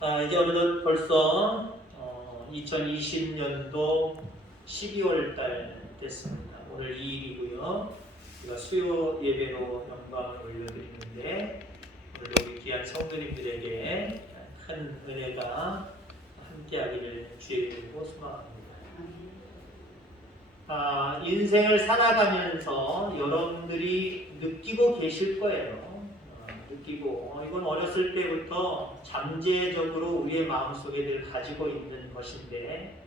이제 어느덧 벌써 2020년도 12월 달 됐습니다. 오늘 2일이고요. 우리가 수요 예배로 영광을 올려드리는데 오늘 우리 귀한 성도님들에게 큰 은혜가 함께하기를 주의 이름으로 소망합니다. 인생을 살아가면서 여러분들이 느끼고 계실 거예요. 이건 어렸을 때부터 잠재적으로 우리의 마음속에 늘 가지고 있는 것인데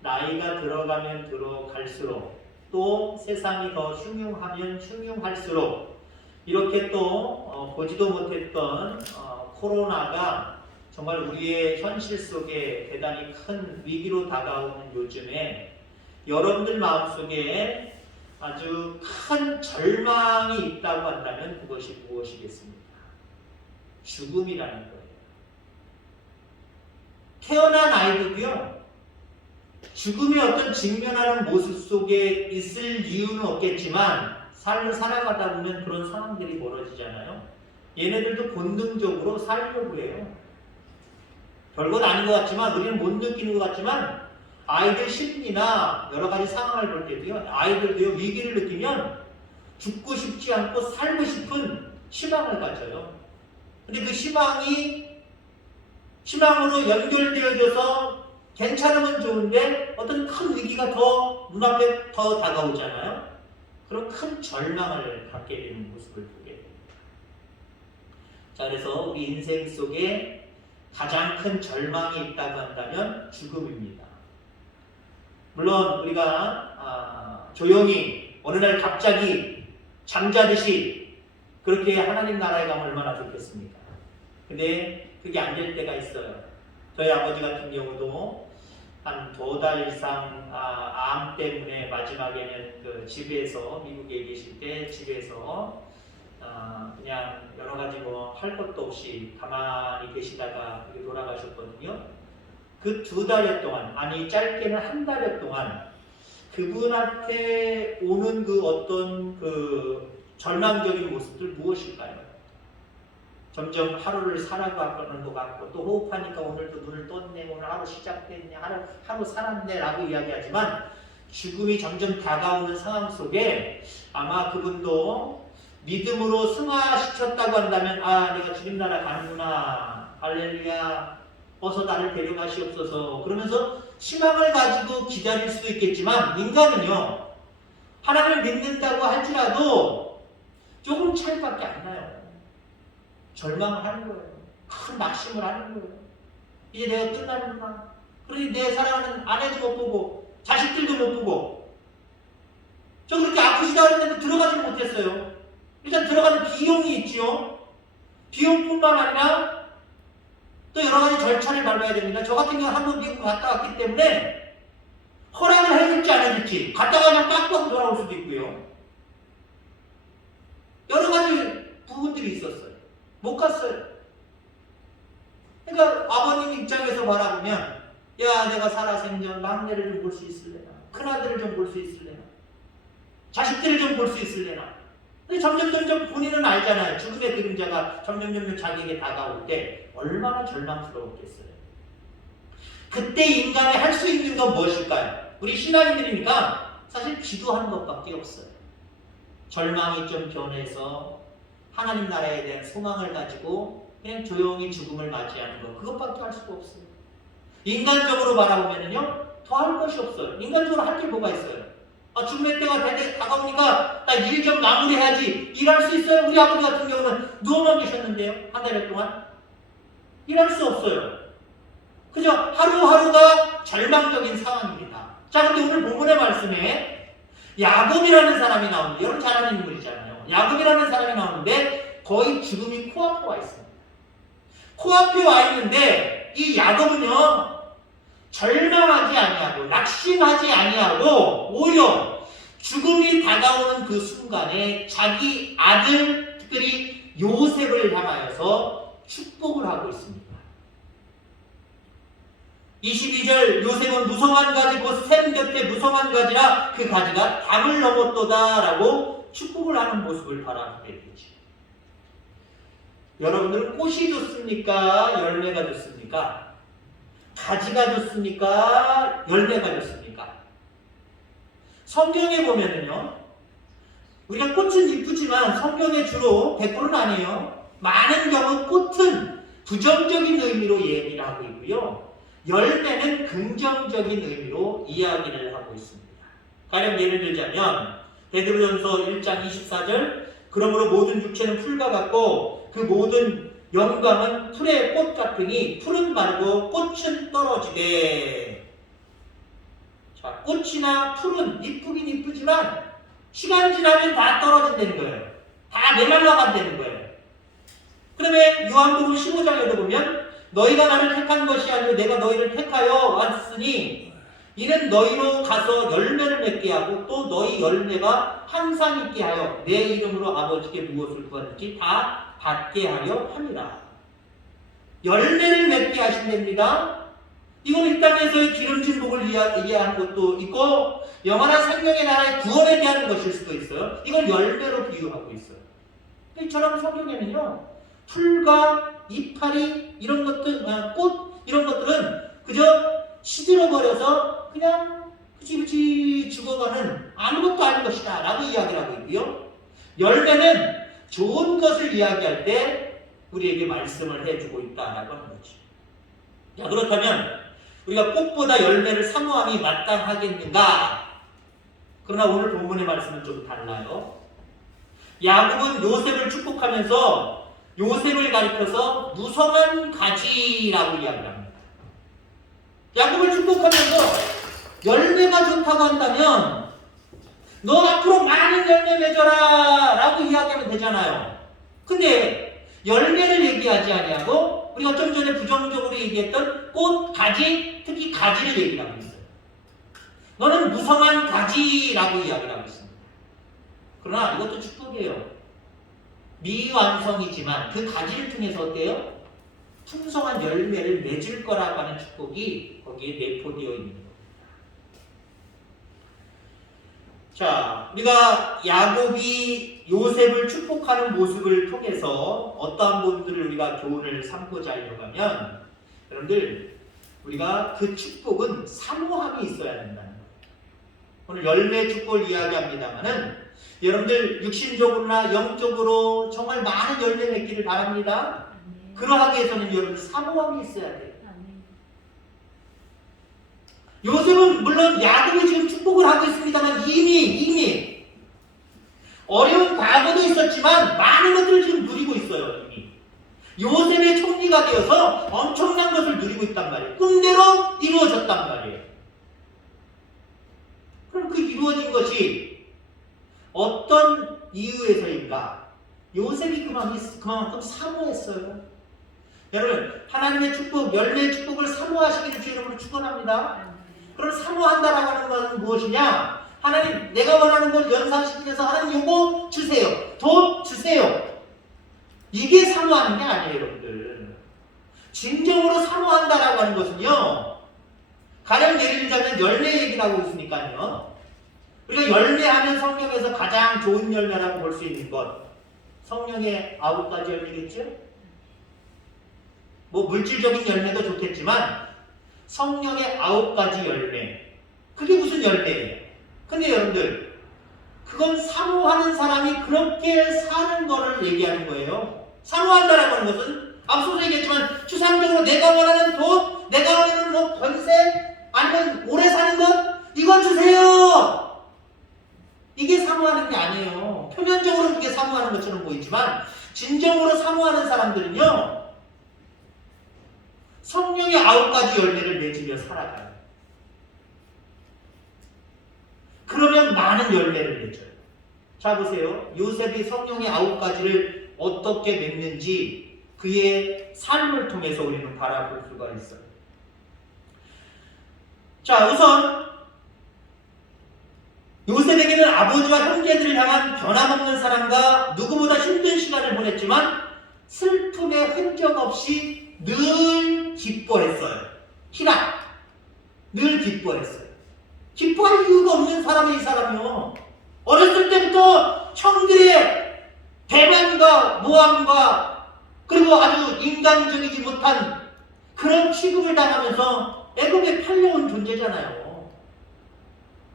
나이가 들어가면 들어갈수록 또 세상이 더 흉흉하면 흉흉할수록 이렇게 또 보지도 못했던 코로나가 정말 우리의 현실 속에 대단히 큰 위기로 다가오는 요즘에 여러분들 마음속에 아주 큰 절망이 있다고 한다면 그것이 무엇이겠습니까? 죽음이라는 거예요. 태어난 아이들도요, 죽음의 어떤 직면하는 모습 속에 있을 이유는 없겠지만 삶을 살아가다 보면 그런 상황들이 벌어지잖아요. 얘네들도 본능적으로 살려고 해요. 별것 아닌 것 같지만 우리는 못 느끼는 것 같지만 아이들 심리나 여러 가지 상황을 볼 때도요, 아이들도요, 위기를 느끼면 죽고 싶지 않고 살고 싶은 희망을 가져요. 근데 그 희망으로 연결되어져서 괜찮으면 좋은데 어떤 큰 위기가 더 눈앞에 더 다가오잖아요. 그럼 큰 절망을 갖게 되는 모습을 보게 됩니다. 자, 그래서 우리 인생 속에 가장 큰 절망이 있다고 한다면 죽음입니다. 물론 우리가 조용히 어느 날 갑자기 잠자듯이 그렇게 하나님 나라에 가면 얼마나 좋겠습니까? 근데 그게 안 될 때가 있어요. 저희 아버지 같은 경우도 한 2달 이상 암 때문에 마지막에는 그 집에서 미국에 계실 때 집에서 그냥 여러 가지 할 것도 없이 가만히 계시다가 돌아가셨거든요. 그 2달여 동안, 아니 짧게는 1달여 동안 그분한테 오는 그 어떤 그 절망적인 모습들 무엇일까요? 점점 하루를 살아가는 것 같고 또 호흡하니까 오늘도 눈을 떴네, 오늘 하루 시작됐네, 하루 살았네 라고 이야기하지만 죽음이 점점 다가오는 상황 속에 아마 그분도 믿음으로 승화시켰다고 한다면 내가 주님 나라 가는구나, 할렐루야, 어서 나를 데려가시옵소서, 그러면서 희망을 가지고 기다릴 수도 있겠지만 인간은요, 하나님을 믿는다고 할지라도 조금 차이밖에 안 나요. 절망을 하는 거예요. 큰 낙심을 하는 거예요. 이제 내가 끝나는구나. 그러니 내 사랑하는 아내도 못 보고 자식들도 못 보고 저 그렇게 아프시다 그랬는데 들어가지 못했어요. 일단 들어가는 비용이 있지요. 비용뿐만 아니라 또 여러 가지 절차를 밟아야 됩니다. 저 같은 경우는 한번 미국 갔다 왔기 때문에 허락을 해줄지 안 해줄지 갔다가 그냥 빡빡 돌아올 수도 있고요. 여러 가지 부분들이 있었어요. 못 갔어요. 그러니까 아버님 입장에서 바라보면 야, 내가 살아생전 막내를 좀 볼 수 있을래나, 큰아들을 좀 볼 수 있을래나, 자식들을 좀 볼 수 있을래나. 근데 점점 본인은 알잖아요. 죽음의 그림자가 점점 자기에게 다가올 때 얼마나 절망스러웠겠어요. 그때 인간이 할 수 있는 건 무엇일까요? 우리 신앙인들이니까 사실 기도하는 것밖에 없어요. 절망이 좀 변해서 하나님 나라에 대한 소망을 가지고 그냥 조용히 죽음을 맞이하는 것, 그것밖에 할 수가 없어요. 인간적으로 바라보면요, 더 할 것이 없어요. 인간적으로 할 게 뭐가 있어요? 죽음의 때가 다가오니까 나 일 좀 마무리해야지. 일할 수 있어요? 우리 아버지 같은 경우는 누워만 계셨는데요, 1달여 동안 일할 수 없어요. 그죠? 하루하루가 절망적인 상황입니다. 자, 근데 오늘 본문의 말씀에 야곱이라는 사람이 나오는데, 여러분 잘 아는 인물이잖아요. 야곱이라는 사람이 나오는데 거의 죽음이 코앞에 와 있습니다. 코앞에 와 있는데 이 야곱은요, 절망하지 아니하고 낙심하지 아니하고 오히려 죽음이 다가오는 그 순간에 자기 아들, 특별히 요셉을 향하여서 축복을 하고 있습니다. 22절, 요셉은 무성한 가지 곧 샘 곁에 무성한 가지라 그 가지가 담을 넘었도다 라고 축복을 하는 모습을 바라보게 되죠. 여러분들은 꽃이 좋습니까? 열매가 좋습니까? 가지가 좋습니까? 열매가 좋습니까? 성경에 보면은요, 우리가 꽃은 이쁘지만 성경에 주로 100%는 아니에요. 많은 경우 꽃은 부정적인 의미로 얘기를 하고 있고요. 열매는 긍정적인 의미로 이야기를 하고 있습니다. 가령 예를 들자면 베드로전서 1장 24절, 그러므로 모든 육체는 풀과 같고 그 모든 영광은 풀의 꽃 같으니 풀은 마르고 꽃은 떨어지되. 자, 꽃이나 풀은 이쁘긴 이쁘지만 시간 지나면 다 떨어진다는 거예요. 다 메말라간다는 거예요. 그러면 요한복음 15장에도 보면 너희가 나를 택한 것이 아니고 내가 너희를 택하여 왔으니 이는 너희로 가서 열매를 맺게 하고 또 너희 열매가 항상 있게 하여 내 이름으로 아버지께 무엇을 구하든지 다 받게 하려 함이라. 열매를 맺게 하신답니다. 이건 이 땅에서의 기름진 복을 이해하는 것도 있고 영원한 생명의 나라의 구원에 대한 것일 수도 있어요. 이걸 열매로 비유하고 있어요. 이처럼 성경에는요, 풀과 이파리 이런 것들, 꽃 이런 것들은 그저 시들어버려서 그냥 그치그치 죽어가는 아무것도 아닌 것이다 라고 이야기를 하고 있고요. 열매는 좋은 것을 이야기할 때 우리에게 말씀을 해주고 있다라고 하는 거죠. 자, 그렇다면 우리가 꽃보다 열매를 사모함이 마땅하겠는가? 그러나 오늘 본문의 말씀은 좀 달라요. 야곱은 요셉을 축복하면서 요셉을 가리켜서 무성한 가지라고 이야기합니다. 야곱을 축복하면서 열매가 좋다고 한다면 너 앞으로 많은 열매 맺어라 라고 이야기하면 되잖아요. 근데 열매를 얘기하지 아니하고 우리가 좀 전에 부정적으로 얘기했던 꽃, 가지, 특히 가지를 얘기하고 있어요. 너는 무성한 가지라고 이야기를 하고 있습니다. 그러나 이것도 축복이에요. 미완성이지만 그 가지를 통해서 어때요? 풍성한 열매를 맺을 거라고 하는 축복이 거기에 내포되어 있는 겁니다. 자, 우리가 야곱이 요셉을 축복하는 모습을 통해서 어떠한 부분들을 우리가 교훈을 삼고자 하려고 하면, 여러분들, 우리가 그 축복은 사모함이 있어야 된다는 거예요. 오늘 열매 축복을 이야기합니다만은 여러분들 육신적으로나 영적으로 정말 많은 열매 맺기를 바랍니다. 그러하기 위해서는 여러분 사모함이 있어야 돼요. 요셉은 물론 야곱이 지금 축복을 하고 있습니다만 이미 어려운 과거도 있었지만 많은 것들을 지금 누리고 있어요. 이미 요셉의 총리가 되어서 엄청난 것을 누리고 있단 말이에요. 꿈대로 이루어졌단 말이에요. 그럼 그 이루어진 것이 어떤 이유에서인가? 요셉이 그만큼 사모했어요. 여러분, 하나님의 축복, 열매의 축복을 사모하시기를 주 이름으로 축원합니다. 그럼 사모한다라고 하는 것은 무엇이냐? 하나님, 내가 원하는 걸 연상시키면서 하나님 요거 주세요. 돈 주세요. 이게 사모하는 게 아니에요, 여러분들. 진정으로 사모한다라고 하는 것은요, 가령 예를 들자면 열매 얘기를 하고 있으니까요. 우리가 열매하면 성경에서 가장 좋은 열매라고 볼 수 있는 것, 성령의 9가지 열매겠죠? 뭐 물질적인 열매도 좋겠지만 성령의 9가지 열매, 그게 무슨 열매예요? 근데 여러분들, 그건 사모하는 사람이 그렇게 사는 거를 얘기하는 거예요. 사모한다라고 하는 것은 앞서서 얘기했지만 추상적으로 내가 원하는 돈, 내가 원하는 뭐 권세, 아니면 오래 사는 것, 이거 주세요. 이게 사모하는 게 아니에요. 표면적으로 그게 사모하는 것처럼 보이지만 진정으로 사모하는 사람들은요, 성령의 9가지 열매를 맺으며 살아가요. 그러면 많은 열매를 맺어요. 자, 보세요. 요셉이 성령의 9가지를 어떻게 맺는지 그의 삶을 통해서 우리는 바라볼 수가 있어요. 자, 우선 요셉에게는 아버지와 형제들을 향한 변함없는 사랑과 누구보다 힘든 시간을 보냈지만 슬픔의 흔적 없이 늘 기뻐했어요. 희락, 늘 기뻐했어요. 기뻐할 이유가 없는 사람이 이 사람이요. 어렸을 때부터 형들의 대만과 모함과 그리고 아주 인간적이지 못한 그런 취급을 당하면서 애굽에 팔려온 존재잖아요.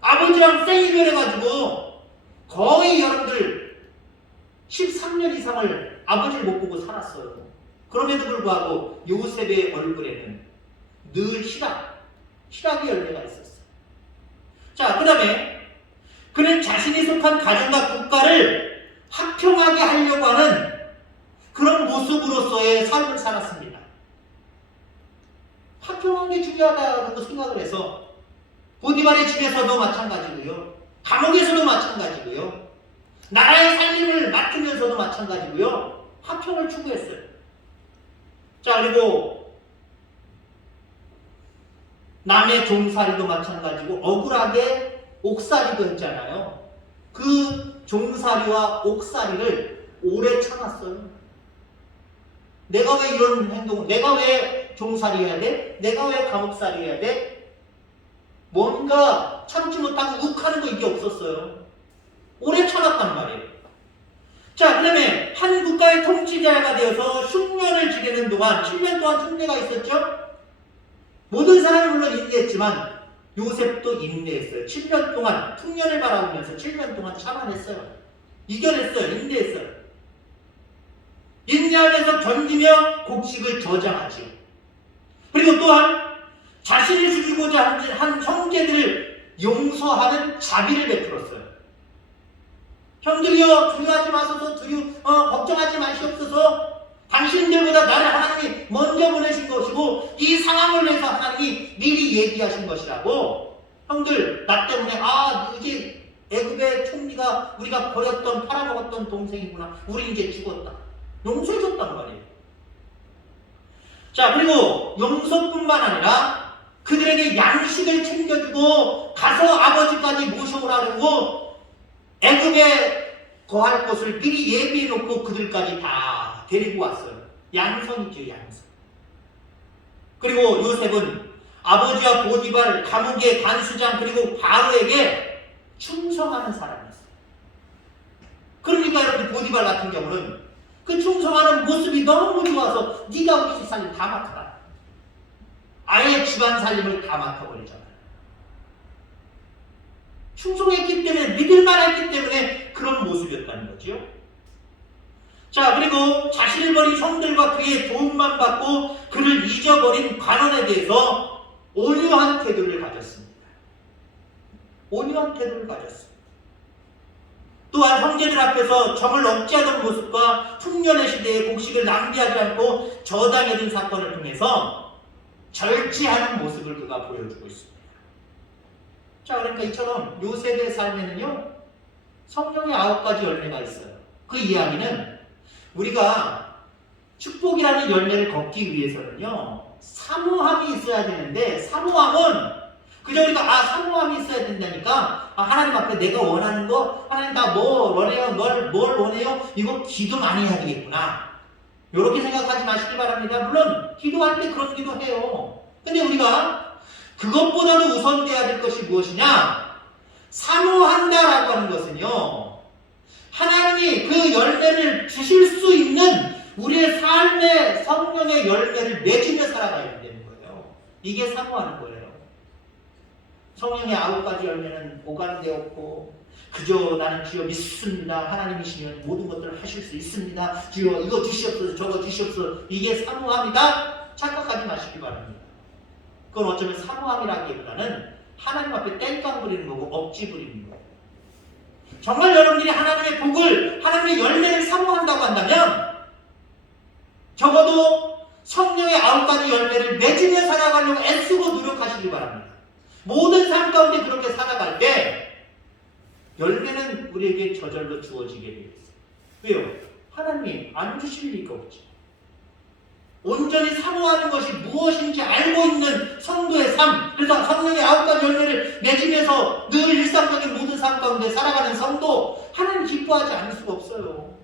아버지랑 생이별해가지고 거의 여러분들 13년 이상을 아버지를 못 보고 살았어요. 그럼에도 불구하고 요셉의 얼굴에는 늘 희락의 열매가 있었어요. 자, 그 다음에 그는 자신이 속한 가정과 국가를 화평하게 하려고 하는 그런 모습으로서의 삶을 살았습니다. 화평한 게 중요하다고 생각을 해서 보디발의 집에서도 마찬가지고요. 감옥에서도 마찬가지고요. 나라의 살림을 맡으면서도 마찬가지고요. 화평을 추구했어요. 자, 그리고 남의 종살이도 마찬가지고 억울하게 옥살이도 했잖아요. 그 종살이와 옥살이를 오래 참았어요. 내가 왜 이런 행동을, 내가 왜 종살이 해야 돼? 내가 왜 감옥살이 해야 돼? 뭔가 참지 못하고 욱하는 거 이게 없었어요. 오래 참았단 말이에요. 자, 그 다음에 한 국가의 통치자가 되어서 흉년을 지내는 동안 7년 동안 총리가 있었죠. 모든 사람이 물론 인내했지만 요셉도 인내했어요. 7년 동안 흉년을 바라보면서 7년 동안 참아냈어요. 이겨냈어요. 인내했어요. 인내하면서 견디며 곡식을 저장하지요. 그리고 또한 자신을 죽이고자 한 형제들을 용서하는 자비를 베풀었어요. 형들이여, 두려워하지 마소서, 걱정하지 마시옵소서. 당신들보다 나를 하나님이 먼저 보내신 것이고 이 상황을 위해서 하나님이 미리 얘기하신 것이라고. 형들, 나 때문에 이제 애굽의 총리가 우리가 버렸던 팔아먹었던 동생이구나. 우리 이제 죽었다. 용서해줬단 말이에요. 자, 그리고 용서뿐만 아니라 그들에게 양식을 챙겨주고 가서 아버지까지 모셔오라고 애굽에 거할 곳을 미리 예비해놓고 그들까지 다 데리고 왔어요. 양성이죠, 양성. 그리고 요셉은 아버지와 보디발, 감옥의 간수장, 그리고 바로에게 충성하는 사람이었어요. 그러니까 여러분, 보디발 같은 경우는 그 충성하는 모습이 너무 좋아서 네가 우리 집 살림 다 맡아라. 아예 집안 살림을 다 맡아버리잖아요. 충성했기 때문에, 믿을만 했기 때문에 그런 모습이었다는 거죠. 자, 그리고 자신을 버린 형들과 그의 도움만 받고 그를 잊어버린 관원에 대해서 온유한 태도를 가졌습니다. 온유한 태도를 가졌습니다. 또한 형제들 앞에서 정을 억제하던 모습과 흉년의 시대에 곡식을 낭비하지 않고 저당해둔 사건을 통해서 절제하는 모습을 그가 보여주고 있습니다. 자, 그러니까 이처럼 요셉의 삶에는요, 성령의 9가지 열매가 있어요. 그 이야기는 우리가 축복이라는 열매를 걷기 위해서는요, 사모함이 있어야 되는데, 사모함은 그저 우리가 사모함이 있어야 된다니까 하나님 앞에 내가 원하는 거, 하나님 나 뭐 원해요? 뭘 원해요? 이거 기도 많이 해야 되겠구나, 이렇게 생각하지 마시기 바랍니다. 물론 기도할 때 그런 기도 해요. 근데 우리가 그것보다도 우선돼야 될 것이 무엇이냐? 사모한다라고 하는 것은요, 하나님이 그 열매를 주실 수 있는 우리의 삶의 성령의 열매를 맺으며 살아가야 되는 거예요. 이게 사모하는 거예요. 성령의 9가지 열매는 보관되었고, 그저 나는 주여 믿습니다, 하나님이시면 모든 것들을 하실 수 있습니다, 주여 이거 주시옵소서, 저거 주시옵소서, 이게 사모함이다 착각하지 마시기 바랍니다. 그건 어쩌면 사모함이라기보다는 하나님 앞에 땡깡 부리는 거고 억지 부리는 거예요. 정말 여러분들이 하나님의 복을, 하나님의 열매를 사모한다고 한다면 적어도 성령의 9가지 열매를 맺으며 살아가려고 애쓰고 노력하시기 바랍니다. 모든 삶 가운데 그렇게 살아갈 때 열매는 우리에게 저절로 주어지게 되어 있어요. 왜요? 하나님이 안 주실 리가 없죠. 온전히 사모하는 것이 무엇인지 알고 있는 성도의 삶, 그래서 성령의 9가지 열매를 맺으면서 늘 일상적인 모든 삶 가운데 살아가는 성도, 하나님 기뻐하지 않을 수가 없어요.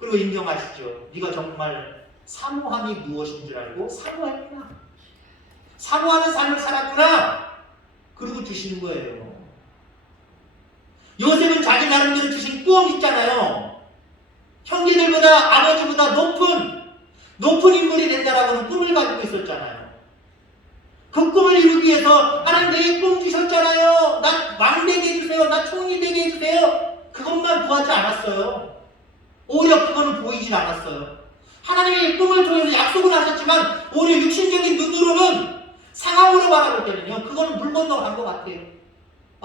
그리고 인정하시죠. 네가 정말 사모함이 무엇인 줄 알고 사모했구나, 사모하는 삶을 살았구나, 그리고 주시는 거예요. 요셉은 자기 나름대로 주신 꿈 있잖아요. 형제들보다 아버지보다 높은 인물이 된다라고는 꿈을 가지고 있었잖아요. 그 꿈을 이루기 위해서 하나님 내게 꿈 주셨잖아요. 나 왕 되게 해주세요. 나 총리 되게 해주세요. 그것만 구하지 않았어요. 오히려 그거는 보이질 않았어요. 하나님의 꿈을 통해서 약속을 하셨지만 오히려 육신적인 눈으로는 상황으로 바라볼 때는요, 그거는 물 건너간 것 같아요.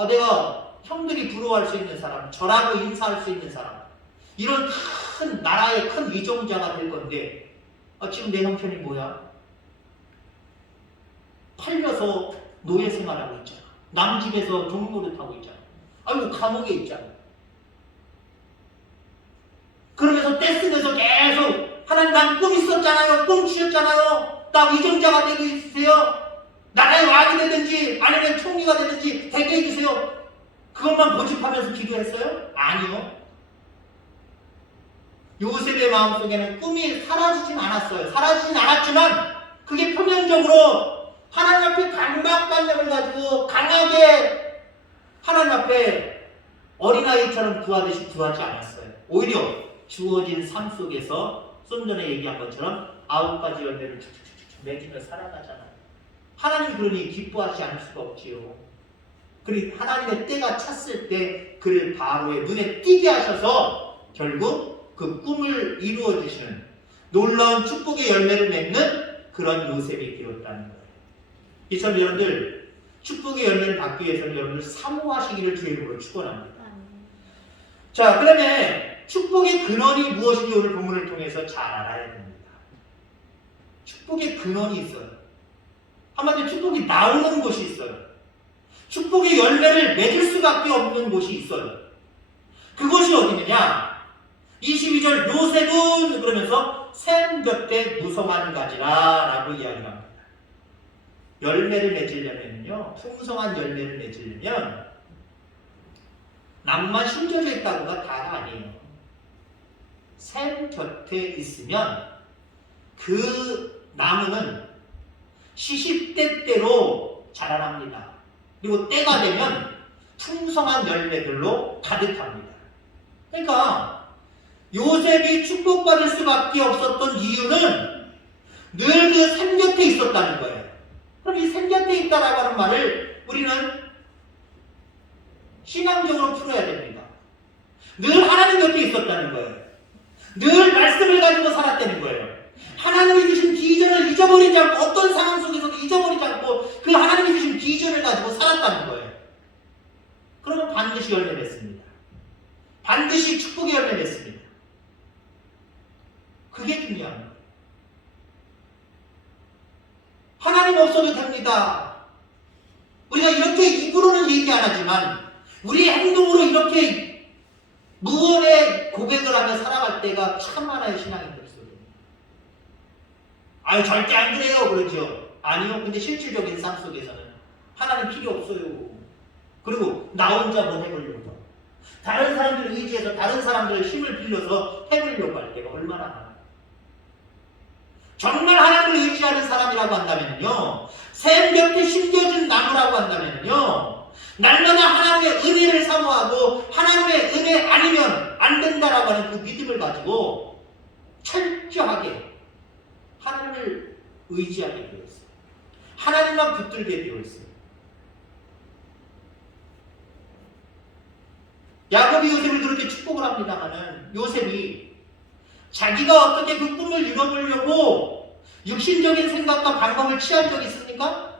내가 형들이 부러워할 수 있는 사람, 저라고 인사할 수 있는 사람, 이런 큰 나라의 큰 위정자가 될 건데 지금 내 형편이 뭐야? 팔려서 노예 생활하고 있잖아. 남 집에서 종노릇하고 있잖아. 아이고 감옥에 있잖아. 그러면서 떼쓰면서 계속 하나님 난 꿈 있었잖아요. 꿈 주셨잖아요. 나 위정자가 되게 해주세요. 나라의 왕이 되든지 아니면 총리가 되든지 되게 해주세요. 그것만 고집하면서 기도했어요? 아니요. 요셉의 마음속에는 꿈이 사라지진 않았어요. 사라지진 않았지만 그게 표면적으로 하나님 앞에 강박관념을 가지고 강하게 하나님 앞에 어린아이처럼 구하듯이 구하지 않았어요. 오히려 주어진 삶 속에서 좀 전에 얘기한 것처럼 9가지 열매를 쭉쭉쭉 맺으며 살아가잖아요. 하나님 그러니 기뻐하지 않을 수가 없지요. 그리고 하나님의 때가 찼을 때 그를 바로의 눈에 띄게 하셔서 결국 그 꿈을 이루어 주시는 놀라운 축복의 열매를 맺는 그런 요셉이 되었다는 거예요. 이처럼 여러분들 축복의 열매를 받기 위해서는 여러분들 사모하시기를 주의 이름으로 축원합니다. 자, 그러면 축복의 근원이 무엇인지 오늘 본문을 통해서 잘 알아야 됩니다. 축복의 근원이 있어요. 한마디로 축복이 나오는 곳이 있어요. 축복의 열매를 맺을 수밖에 없는 곳이 있어요. 그곳이 어디느냐? 22절 요셉은 그러면서 샘 곁에 무성한 가지라 라고 이야기합니다. 열매를 맺으려면요, 풍성한 열매를 맺으려면 나무만 심겨져 있다고가 다가 아니에요. 샘 곁에 있으면 그 나무는 시시때때로 자라납니다. 그리고 때가 되면 풍성한 열매들로 가득합니다. 그러니까 요셉이 축복받을 수밖에 없었던 이유는 늘 그 샘 곁에 있었다는 거예요. 그럼 이 샘 곁에 있다라고 하는 말을 우리는 신앙적으로 풀어야 됩니다. 늘 하나님 곁에 있었다는 거예요. 늘 말씀을 가지고 살았다는 거예요. 하나님이 주신 비전을 잊어버리지 않고 어떤 상황 속에서도 잊어버리지 않고 그 하나님이 주신 비전을 가지고 살았다는 거예요. 그러면 반드시 열매 맺습니다. 반드시 축복의 열매 맺습니다. 그게 중요한 거예요. 하나님 없어도 됩니다. 우리가 이렇게 입으로는 얘기 안 하지만 우리 행동으로 이렇게 무언의 고백을 하며 살아갈 때가 참 많아요. 신앙인들 속에. 아유 절대 안 그래요. 그러죠. 아니요. 근데 실질적인 삶 속에서는 하나님 필요 없어요. 그리고 나 혼자 뭐 해보려고 다른 사람들 의지해서 다른 사람들의 힘을 빌려서 해보려고 할 때가 얼마나 많아요. 정말 하나님을 의지하는 사람이라고 한다면요, 샘 곁에 심겨진 나무라고 한다면요, 날마다 하나님의 은혜를 사모하고 하나님의 은혜 아니면 안 된다라고 하는 그 믿음을 가지고 철저하게 하나님을 의지하게 되어 있어요. 하나님만 붙들게 되어 있어요. 야곱이 요셉을 그렇게 축복을 합니다마는 요셉이 자기가 어떻게 그 꿈을 이뤄보려고 육신적인 생각과 방법을 취한 적이 있습니까?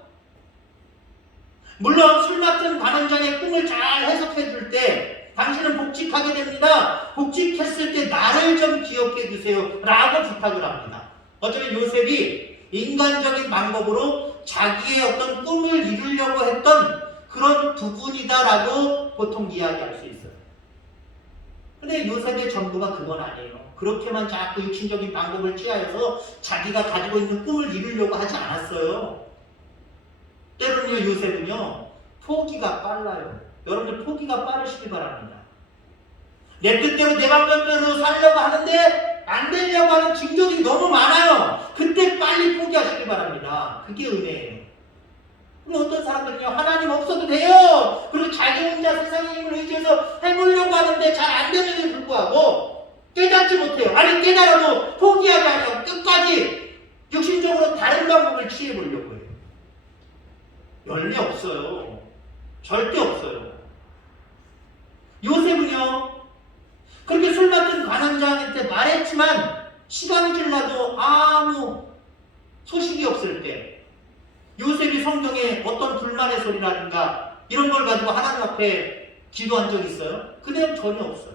물론 술 맡은 관원장의 꿈을 잘 해석해 줄 때 당신은 복직하게 됩니다. 복직했을 때 나를 좀 기억해 주세요 라고 부탁을 합니다. 어쩌면 요셉이 인간적인 방법으로 자기의 어떤 꿈을 이루려고 했던 그런 부분이다라고 보통 이야기할 수 있어요. 근데 요셉의 전부가 그건 아니에요. 그렇게만 자꾸 육신적인 방법을 취하여서 자기가 가지고 있는 꿈을 이루려고 하지 않았어요. 때로는요, 요셉은요, 포기가 빨라요. 여러분들 포기가 빠르시기 바랍니다. 내 뜻대로 내 방법대로 살려고 하는데 안 되려고 하는 징조들이 너무 많아요. 그때 빨리 포기하시기 바랍니다. 그게 은혜예요. 근데 어떤 사람들은요, 하나님 없어도 돼요. 그리고 자기 혼자 세상의 힘을 의지해서 해보려고 하는데 잘 안 되는데 불구하고 깨닫지 못해요. 아니 깨달아도 포기하지 않아요. 끝까지 육신적으로 다른 방법을 취해보려고 해요. 열매 없어요. 절대 없어요. 요셉은요, 그렇게 술 맡은 관원장한테 말했지만 시간이 지나도 아무 소식이 없을 때 요셉이 성경에 어떤 불만의 소리라든가 이런 걸 가지고 하나님 앞에 기도한 적 있어요? 그대로 전혀 없어요.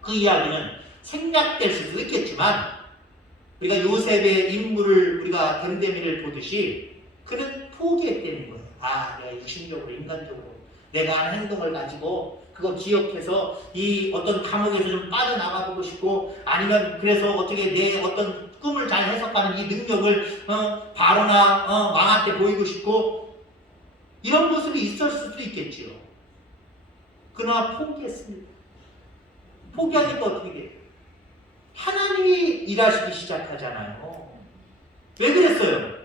그 이야기는 생략될 수도 있겠지만 우리가 요셉의 인물을 우리가 댐데미를 보듯이 그는 포기했다는 거예요. 아, 내가 육신적으로 인간적으로 내가 하는 행동을 가지고 그거 기억해서 이 어떤 감옥에서 좀 빠져나가 보고 싶고 아니면 그래서 어떻게 내 어떤 꿈을 잘 해석하는 이 능력을 바로나 왕한테 보이고 싶고 이런 모습이 있었을 수도 있겠지요. 그러나 포기했습니다. 포기하니까 어떻게 돼요? 하나님이 일하시기 시작하잖아요. 왜 그랬어요?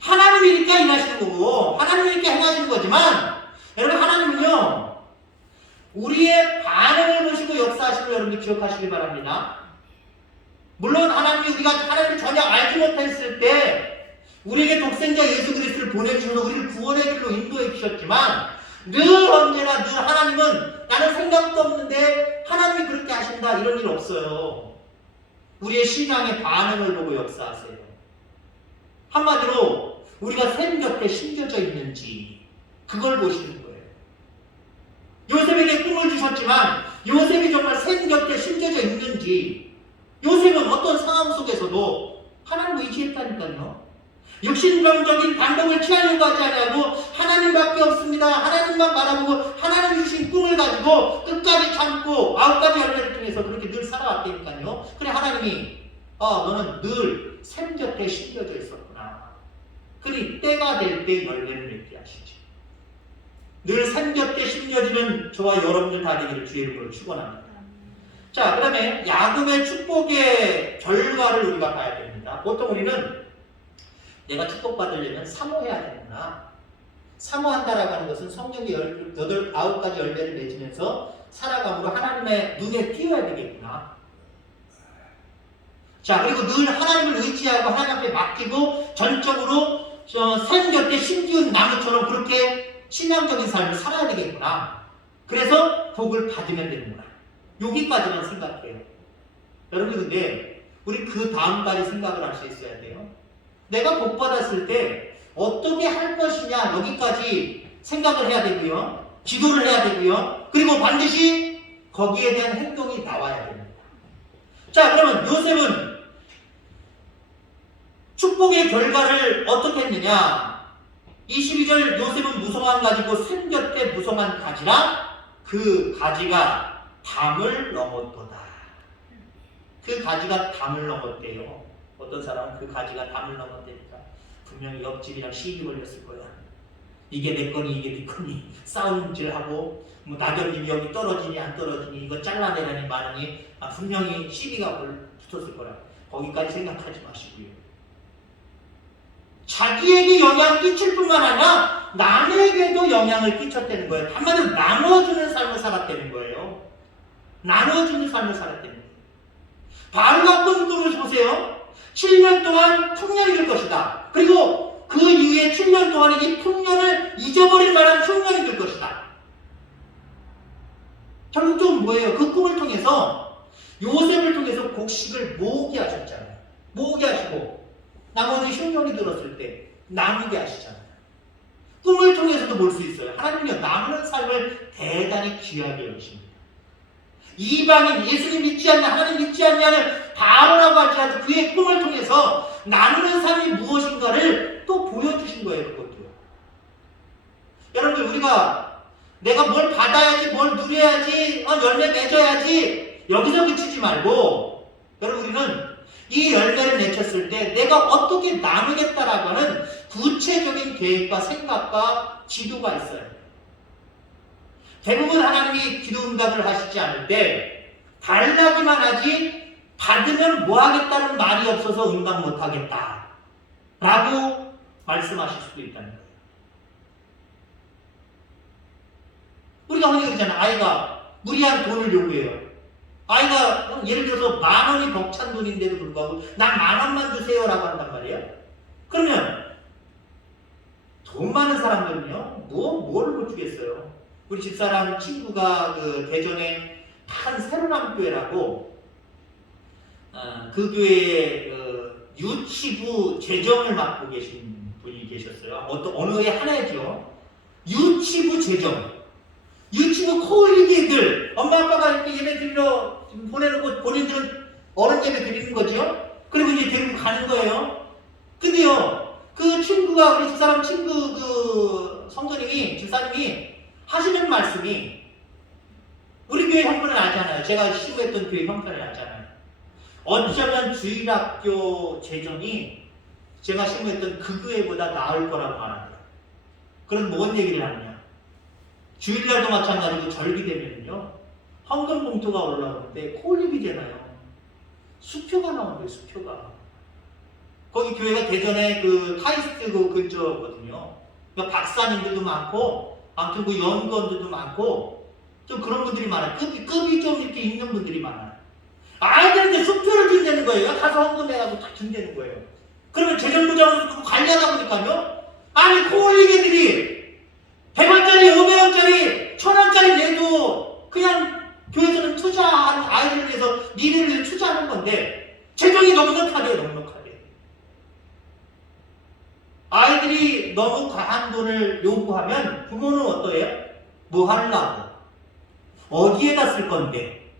하나님이니까 일하시는 거고 하나님이니까 행하시는 거지만 여러분 하나님은요 우리의 반응을 보시고 역사하시는 거 여러분들 기억하시길 바랍니다. 물론 하나님이 우리가 하나님을 전혀 알지 못했을 때 우리에게 독생자 예수 그리스도를 보내주셔서 우리를 구원의 길로 인도해 주셨지만 늘 언제나 늘 하나님은 나는 생각도 없는데 하나님이 그렇게 하신다 이런 일 없어요. 우리의 신앙의 반응을 보고 역사하세요. 한마디로 우리가 샘 곁에 심겨져 있는지 그걸 보시는 거예요. 요셉에게 꿈을 주셨지만 요셉이 정말 샘 곁에 심겨져 있는지 요셉은 어떤 상황 속에서도 하나님을 의지했다니까요. 육신병적인 반동을 취하려고 하지 않고 하나님밖에 없습니다. 하나님만 바라보고 하나님 주신 꿈을 가지고 끝까지 참고 9가지 열매를 통해서 그렇게 늘 살아왔다니까요. 그래 하나님이 너는 늘 샘 곁에 심겨져 있었구나. 그리 때가 될 때 열매를 맺게 하시지. 늘 샘 곁에 심겨지는 저와 여러분들 다 되기를 주의 이름으로 축원합니다. 자, 그 다음에 야곱의 축복의 결과를 우리가 봐야 됩니다. 보통 우리는 내가 축복받으려면 사모해야 되는구나. 사모한다라고 하는 것은 성령의 9가지 열매를 맺으면서 살아감으로 하나님의 눈에 띄어야 되겠구나. 자, 그리고 늘 하나님을 의지하고 하나님 앞에 맡기고 전적으로 샘 곁에 심기운 나무처럼 그렇게 신앙적인 삶을 살아야 되겠구나. 그래서 복을 받으면 되는구나. 여기까지만 생각해요. 여러분 근데 우리 그 다음까지 생각을 할 수 있어야 돼요. 내가 복 받았을 때 어떻게 할 것이냐 여기까지 생각을 해야 되고요. 기도를 해야 되고요. 그리고 반드시 거기에 대한 행동이 나와야 됩니다. 자, 그러면 요셉은 축복의 결과를 어떻게 했느냐? 22절 요셉은 무성한 가지고 샘 곁에 무성한 가지라 그 가지가 담을 넘었도다. 그 가지가 담을 넘었대요. 어떤 사람은 그 가지가 담을 넘었다니까 분명히 옆집이랑 시비 걸렸을 거야. 이게 내 거니 이게 네 거니 싸움질하고 뭐 낙엽이 여기 떨어지니 안 떨어지니 이거 잘라내라니 말하니 분명히 시비가 붙었을 거라. 거기까지 생각하지 마시고요. 자기에게 영향 끼칠 뿐만 아니라 남에게도 영향을 끼쳤다는 거예요. 한마디로 나눠주는 삶을 살았다는 거예요. 나눠주는 삶을 살았다는 거예요. 바로가 꾼 꿈을 보세요. 7년 동안 풍년이 될 것이다. 그리고 그 이후에 7년 동안 이 풍년을 잊어버릴 만한 흉년이 될 것이다. 결국은 뭐예요? 그 꿈을 통해서 요셉을 통해서 곡식을 모으게 하셨잖아요. 모으게 하시고 나머지 흉년이 들었을 때 나누게 하시잖아요. 꿈을 통해서도 볼 수 있어요. 하나님은요, 나누는 삶을 대단히 귀하게 여기십니다. 이방인, 예수님 믿지 않냐, 하나님 믿지 않냐는 바로라고 할지라도 그의 꿈을 통해서 나누는 삶이 무엇인가를 또 보여주신 거예요, 그것도요. 여러분들, 우리가 내가 뭘 받아야지, 뭘 누려야지, 열매 맺어야지, 여기서 그치지 말고, 여러분, 우리는 이 열매를 맺혔을 때 내가 어떻게 나누겠다라고 하는 구체적인 계획과 생각과 지도가 있어요. 대부분 하나님이 기도 응답을 하시지 않을 때 달라기만 하지 받으면 뭐 하겠다는 말이 없어서 응답 못 하겠다 라고 말씀하실 수도 있다는 거예요. 우리가 흔히 그러잖아요. 아이가 무리한 돈을 요구해요. 아이가 예를 들어서 10,000원이 벅찬 돈인데도 불구하고 난 10,000원만 주세요라고 한단 말이에요. 그러면 돈 많은 사람들은요, 뭘 못 주겠어요. 우리 집사람 친구가 그 대전에 한 새로남교회라고 그 교회에 그 유치부 재정을 맡고 계신 분이 계셨어요. 어느 해 한 해죠. 유치부 재정. 유치부 코올리기들 엄마 아빠가 이렇게 예배 드리러 보내놓고 본인들은 어른 예배 드리는 거죠. 그리고 이제 데리고 가는 거예요. 근데요, 그 친구가 우리 집사람 친구 그 성도님이 집사님이 하시는 말씀이 우리 교회 형편을 알잖아요. 제가 신고했던 교회 형편을 알잖아요. 어쩌면 주일학교 재정이 제가 신고했던 그 교회보다 나을 거라고 말합니다. 그럼 뭔 얘기를 하느냐? 주일날도 마찬가지고 절기 되면요, 헌금 봉투가 올라오는데 콜립이잖아요. 수표가 나오는데 수표가. 거기 교회가 대전에 그 카이스트 그 근처거든요. 그러니까 박사님들도 많고, 아무튼 그 연구원들도 많고, 좀 그런 분들이 많아요. 급이 좀 이렇게 있는 분들이 많아요. 아이들한테 수표를 준다는 거예요. 가서 헌금해가지고 다 준다는 거예요. 그러면 재정부장으로 관리하다 보니까요, 아니 코올리게들이 100원짜리, 500원짜리, 1000원짜리 내도 그냥 교회에서는 투자하는 아이들을 위해서 미래를 위해서 투자하는 건데 재정이 넉넉하대요. 넉넉하대. 아이들이 너무 과한 돈을 요구하면 부모는 어떠해요? 뭐 하려고? 어디에다 쓸 건데?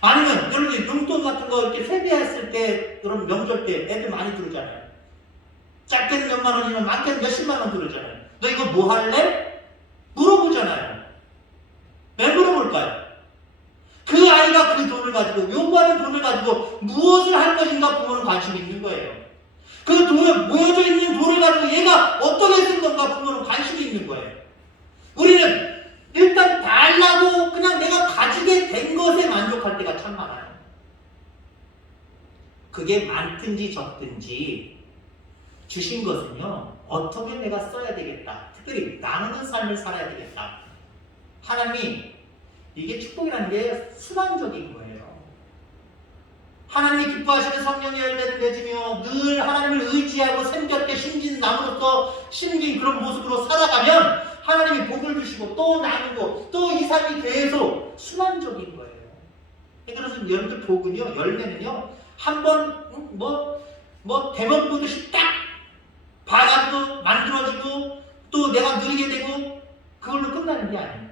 아니면 여러분들 용돈 같은 거 이렇게 세배했을 때 그런 명절 때 애들 많이 들어오잖아요. 짧게는 몇만 원이면 많게는 몇십만 원 들어오잖아요. 너 이거 뭐 할래? 물어보잖아요. 왜 물어볼까요? 그 아이가 그 돈을 가지고, 요구하는 돈을 가지고 무엇을 할 것인가 부모는 관심이 있는 거예요. 그 돈을, 모여져 있는 돈을 가지고 얘가 어떻게 쓸 건가 부모는 관심이 있는 거예요. 우리는 일단 달라고 그냥 내가 가지게 된 것에 만족할 때가 참 많아요. 그게 많든지 적든지 주신 것은요, 어떻게 내가 써야 되겠다. 특별히 나누는 삶을 살아야 되겠다. 하나님이, 이게 축복이라는 게 순환적인 거예요. 하나님이 기뻐하시는 성령의 열매를 맺으며 늘 하나님을 의지하고 샘겹게 심진 나무로서 심긴 그런 모습으로 살아가면 하나님이 복을 주시고 또 나누고 또 이 삶이 계속 순환적인 거예요. 그래서 여러분들 복은요, 열매는요, 한번 대본 보듯이 딱 봐가지고 만들어지고 또 내가 누리게 되고 그걸로 끝나는 게 아니에요.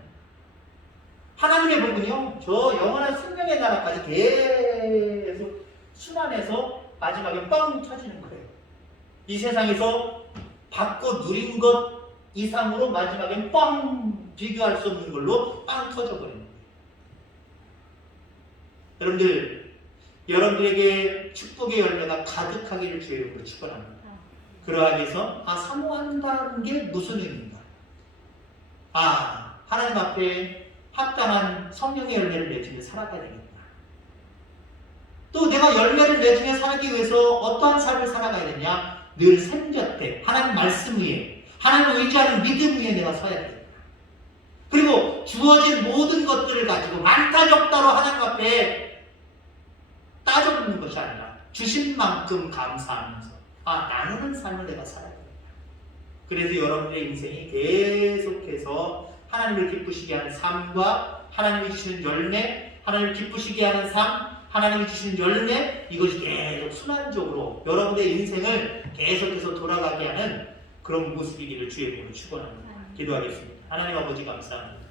하나님의 복은요, 저 영원한 생명의 나라까지 계속 순환해서 마지막에 빵 터지는 거예요. 이 세상에서 받고 누린 것 이상으로 마지막엔 빵, 비교할 수 없는 걸로 빵 터져버리는 거예요. 여러분들, 여러분들에게 축복의 열매가 가득하기를 주의 이름으로 축원합니다. 그러하기 위해서 사모한다는 게 무슨 의미인가? 하나님 앞에 합당한 성령의 열매를 맺으며 살아가야 되겠다. 또 내가 열매를 맺으며 살기 위해서 어떠한 삶을 살아가야 되냐? 늘 샘곁에 하나님 말씀 위에, 하나님을 의지하는 믿음 위에 내가 서야 되겠다. 그리고 주어진 모든 것들을 가지고 많다 적다로 하나님 앞에 따져보는 것이 아니라 주신 만큼 감사하면서 나누는 삶을 내가 살아야 되겠다. 그래서 여러분의 인생이 계속해서 하나님을 기쁘시게 하는 삶과 하나님이 주시는 열매, 하나님을 기쁘시게 하는 삶, 하나님이 주시는 열매, 이것이 계속 순환적으로 여러분의 인생을 계속해서 돌아가게 하는 그런 모습이기를 주의 이름으로 축원합니다. 기도하겠습니다. 하나님 아버지 감사합니다.